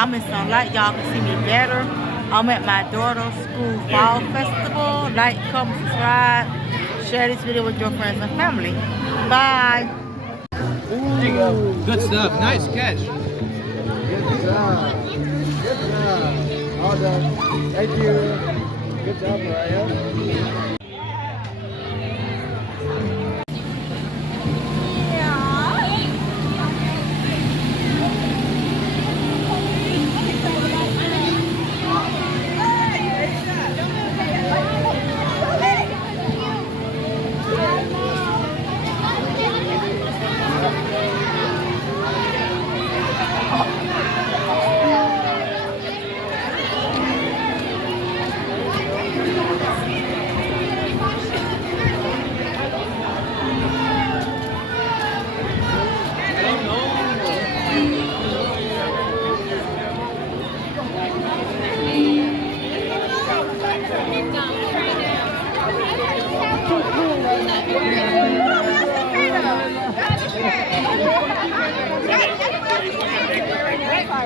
I'm in Sunlight. Y'all can see me better. I'm at my daughter's school fall festival. Like, comment, subscribe. Share this video with your friends and family. Bye. There you go. Good stuff. Nice catch. Good job. Good job. All done. Thank you. Good job, Mariah.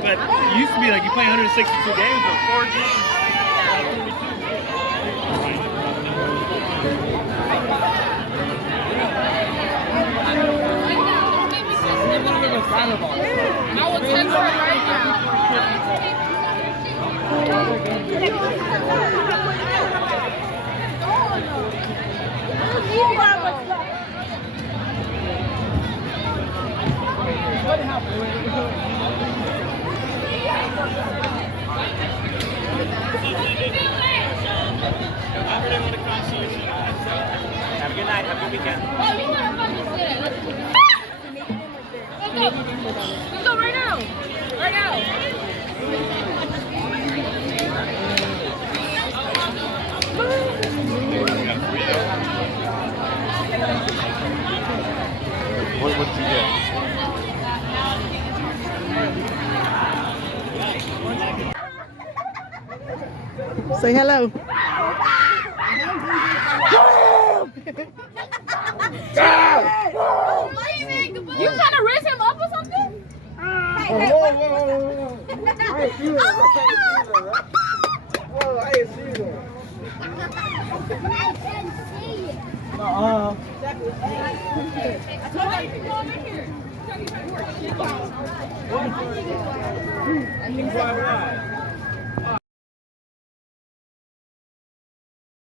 But it used to be like you play 162 games or 4 games. I will text her right Have a good night. Have a good weekend. Oh, you want to fucking sit. Let's go right now. Right now. What did you get? Say hello. You trying to raise him up or something? Whoa. I ain't see that. Whoa, I ain't see that. Why?